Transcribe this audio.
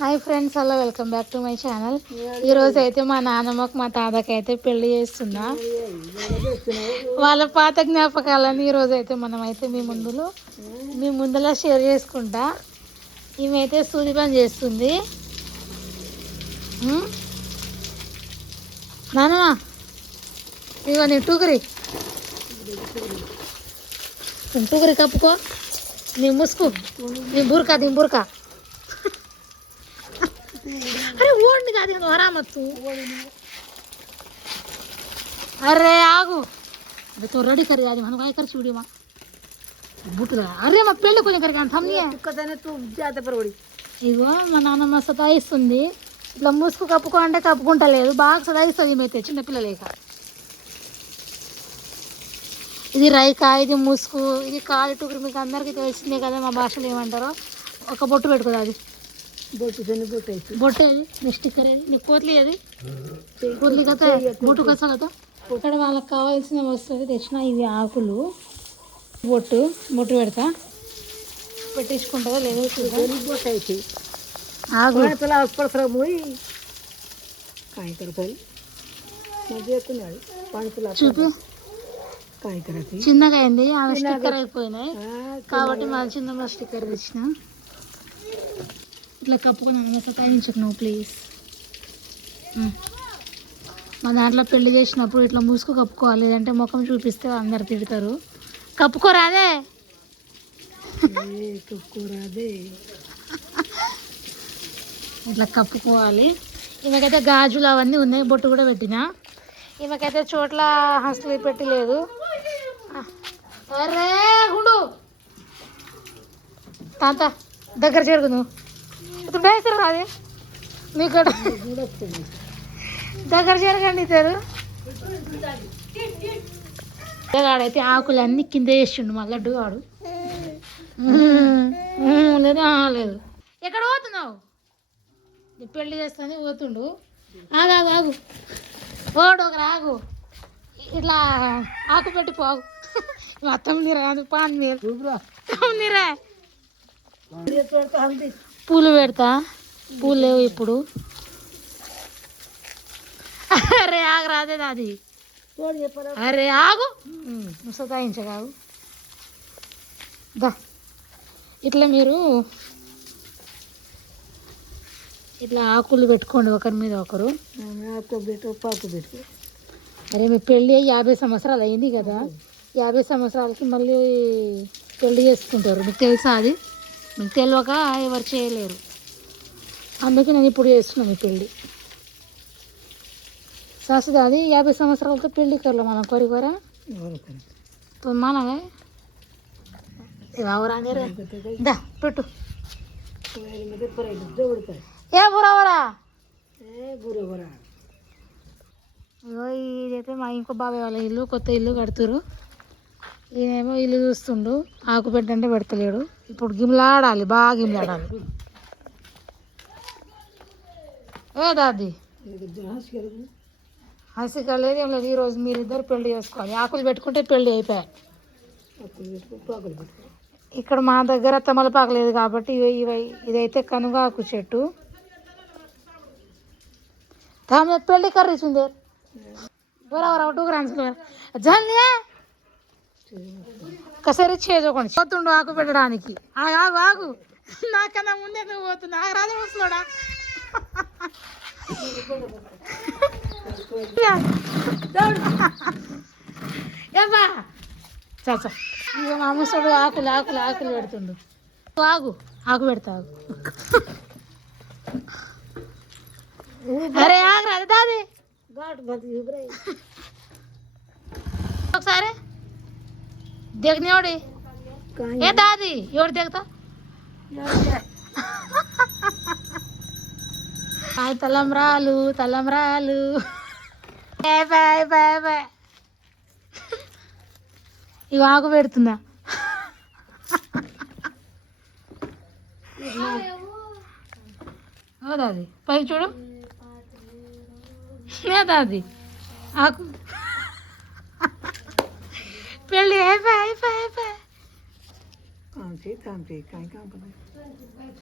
Hi friends, hello, welcome back to my channel. ఈరోజు అయితే మా నాన్నమ్మకు మా తాతకి అయితే పెళ్లి చేస్తున్నా. వాళ్ళ పాత జ్ఞాపకాలని ఈరోజు అయితే మనం అయితే మీ ముందులో షేర్ చేసుకుంటా. ఈమె అయితే సూది పని చేస్తుంది. నాన్నమ్మ ఇగో నీ టూకరి కప్పుకో, నీ ముసుకు, నీ బురకా. अरे ओढ़ निकाल दिया हरा मत तू. अरे आगो अरे तो रेडी कर आज हम काय कर चूड़ी मा बुटला. अरे మా పెళ్ళి కొంచెం కరగాను थमनी है तू ज्यादा परवड़ी. ఇగో మా నాన్నమ్మ సతాయిస్తుంది. ఇట్లా ముసుగు కప్పుకో అంటే కప్పుకుంటలేదు. బాగా సతాయిస్తుంది ఈమెతే చిన్నపిల్లలేక. ఇది రైకా, ఇది ముసుగు, ఇది కాలి టూకరి. మీకు అందరికీ తెలిసిందే కదా మా భాషలో ఏమంటారో. ఒక బొట్టు పెట్టుకోదు అది బొట్టు నెక్స్ట్ స్టిక్కర్ ఏది నీకు కోట్లి అది కోట్లి కదా బొట్టు కసా కదా. ఇక్కడ వాళ్ళకి కావాల్సిన వస్తువులు తెచ్చిన. ఇవి ఆకులు, బొట్టు పెడతా. పెట్టించుకుంటుందా లేదో ఆకు చూపి. చిన్నగా అయింది, ఆమె స్టిక్కర్ అయిపోయినాయి కాబట్టి మా చిన్న స్టిక్కర్ తెచ్చిన. ఇట్లా కప్పుకొని అన్న సతాయించకు నువ్వు ప్లీజ్. మా దాంట్లో పెళ్లి చేసినప్పుడు ఇట్లా ముసుగు కప్పుకోవాలి, లేదంటే ముఖం చూపిస్తే అందరు తిడతారు. కప్పుకోరాదే ఇట్లా కప్పుకోవాలి. ఈమెకైతే గాజులు అవన్నీ ఉన్నాయి, బొట్టు కూడా పెట్టిన. ఈమెకైతే చోట్ల హస్తలు పెట్టలేదు. అరే గుండు తాత దగ్గర చేరుకు నువ్వు ఇప్పుడు రాదే మీకు దగ్గర జరగండి ఇద్దరు. ఆడైతే ఆకులు అన్ని కింద వేసిండు మా లడ్డు వాడు. లేదు ఎక్కడ పోతున్నావు? పెళ్ళి చేస్తానే పోతుండు. ఆగు ఓడు ఒక ఆగు. ఇట్లా ఆకు పెట్టి పోగు. మొత్తం నీరా పాన్ మీరు నీరా. పూలు పెడతా, పూలు లేవు ఇప్పుడు. అరే ఆగు రాదే దాది. అరే ఆగు సతాయించగాగు. దా ఇట్లా మీరు ఇట్లా ఆకులు పెట్టుకోండి ఒకరి మీద ఒకరు. అరే మీ పెళ్ళి 50 సంవత్సరాలు అయింది కదా. 50 సంవత్సరాలకి మళ్ళీ పెళ్ళి చేసుకుంటారు. మీకు తెలుసా అది? మీకు తెలియక ఎవరు చేయలేరు. అందుకే నేను ఇప్పుడు చేస్తున్నాను ఈ పెళ్ళి. సాసుదా అది 50 సంవత్సరాలతో పెళ్ళి కర్లో మనం కొరికొరా तो माना है दा పెట్టు. ఏ బురావరా ఇదైతే మా ఇంకో బాబాయ్ వాళ్ళ ఇల్లు, కొత్త ఇల్లు కడుతురు. ఈయనేమో ఇల్లు చూస్తుండు. ఆకు పెట్టంటే పెడతలేడు. ఇప్పుడు గిమ్లాడాలి, బాగా గిమ్లాడాలి. ఏ దాది హసిక లేదు ఏం లేదు. ఈరోజు మీరిద్దరు పెళ్లి చేసుకోవాలి. ఆకులు పెట్టుకుంటే పెళ్ళి అయిపోయాయి. ఇక్కడ మా దగ్గర తమలపాకు లేదు కాబట్టి ఇదైతే కనుగాకు చెట్టు. తమ పెళ్ళి కర్రీ సుందర్ బరాబర్ టూ గ్రామ్స్ జల్ని కసరి చేసుకోండి. పోతుండు ఆకు పెట్టడానికి. ఆగు నాకన్నా ముందే నువ్వు పోతుంది. ఆగు రాజు వస్తున్నాడా. ఏబా చాచా ఇక మా ముసడు ఆకులు పెడుతుండు. ఆకు పెడతా. అరే ఆగు రాదు దాది ఒకసారి देखने ओडी ए दादी योर देखता हाय तलमरालू ए बाय ఇవి ఆకు పెడుతుందా? దాది పైకి చూడు. దాది ఆకు పెళ్ళి అయిపోయి